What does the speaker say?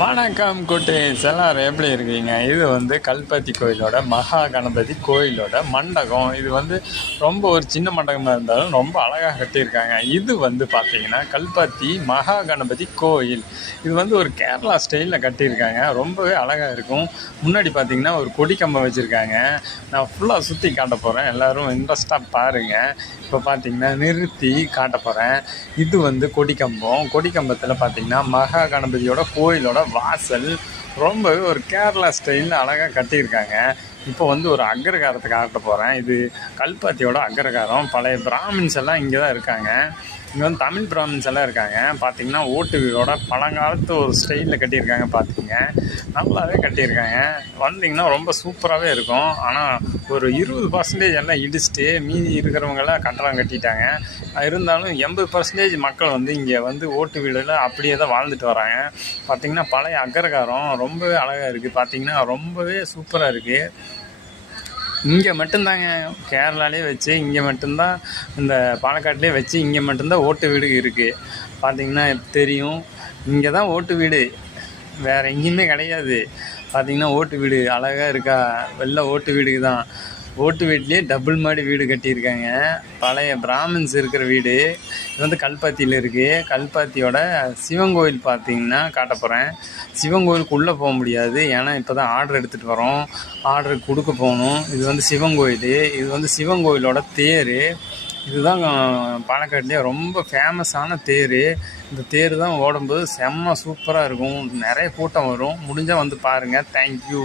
வணக்கம் குட்டீஸ், எல்லாரும் எப்படி இருக்கீங்க? இது வந்து கல்பத்தி கோயிலோட மகா கணபதி கோயிலோட மண்டபம். இது வந்து ரொம்ப ஒரு சின்ன மண்டபமாக இருந்தாலும் ரொம்ப அழகாக கட்டியிருக்காங்க. இது வந்து பார்த்தீங்கன்னா கல்பத்தி மகா கணபதி கோயில். இது வந்து ஒரு கேரளா ஸ்டைலில் கட்டியிருக்காங்க. ரொம்பவே அழகாக இருக்கும். முன்னாடி பார்த்தீங்கன்னா ஒரு கொடி கம்பம் வச்சுருக்காங்க. நான் ஃபுல்லாக சுற்றி காட்ட போகிறேன், எல்லோரும் இன்ட்ரெஸ்ட்டாக பாருங்கள். இப்போ பார்த்தீங்கன்னா நிறுத்தி காட்ட போகிறேன். இது வந்து கொடிக்கம்பம். கொடிக்கம்பத்தில் பார்த்தீங்கன்னா மகா கணபதியோட கோயிலோட வாசல் ரொம்பவே ஒரு கேரளா ஸ்டைலில் அழகாக கட்டியிருக்காங்க. இப்போ வந்து ஒரு அக்ரகாரத்தை காட்ட போகிறேன். இது கல்பாத்தியோட அக்ரகாரம். பழைய பிராமின்ஸ் எல்லாம் இங்கே தான் இருக்காங்க. இங்கே வந்து தமிழ் பிராமின்ஸ் எல்லாம் இருக்காங்க. பார்த்திங்கன்னா ஓட்டு வீடோட பழங்காலத்து ஒரு ஸ்டைலில் கட்டியிருக்காங்க. பார்த்துக்குங்க, நல்லாவே கட்டியிருக்காங்க. வந்திங்கன்னா ரொம்ப சூப்பராகவே இருக்கும். ஆனால் ஒரு 20% எல்லாம் இடிச்சுட்டு மீதி இருக்கிறவங்கெல்லாம் கட்டடம் கட்டிட்டாங்க. இருந்தாலும் 80% மக்கள் வந்து இங்கே வந்து ஓட்டு வீடில் அப்படியே தான் வாழ்ந்துட்டு வராங்க. பார்த்திங்கன்னா பழைய அக்ரகாரம் ரொம்பவே அழகாக இருக்குது. பார்த்திங்கன்னா ரொம்பவே சூப்பராக இருக்குது. இங்கே மட்டும்தாங்க கேரளாலே வச்சு, இங்கே மட்டும்தான் இந்த பாலக்காட்டிலே வச்சு, இங்கே மட்டும்தான் ஓட்டு வீடு இருக்குது. பார்த்திங்கன்னா தெரியும், இங்கே தான் ஓட்டு வீடு, வேறு எங்கேயுமே கிடையாது. பார்த்திங்கன்னா ஓட்டு வீடு அழகாக இருக்கா? வெள்ளை ஓட்டு வீடுக்கு தான். ஓட்டு வீட்லேயே டபுள் மாடி வீடு கட்டியிருக்காங்க. பழைய பிராமின்ஸ் இருக்கிற வீடு. இது வந்து கல்பாத்தியில் இருக்குது. கல்பாத்தியோட சிவன் கோயில் பார்த்திங்கன்னா காட்ட போகிறேன். சிவன் கோயிலுக்குள்ளே போக முடியாது, ஏன்னா இப்போ தான் ஆர்டர் எடுத்துகிட்டு வரோம். ஆர்டர் கொடுக்க போகணும். இது வந்து சிவன் கோயில். இது வந்து சிவன் கோயிலோட தேர். இதுதான் பாலக்காட்லேயே ரொம்ப ஃபேமஸான தேர். இந்த தேர் தான் ஓடும்போது செம்ம சூப்பராக இருக்கும். நிறைய கூட்டம் வரும். முடிஞ்சால் வந்து பாருங்கள். தேங்க்யூ.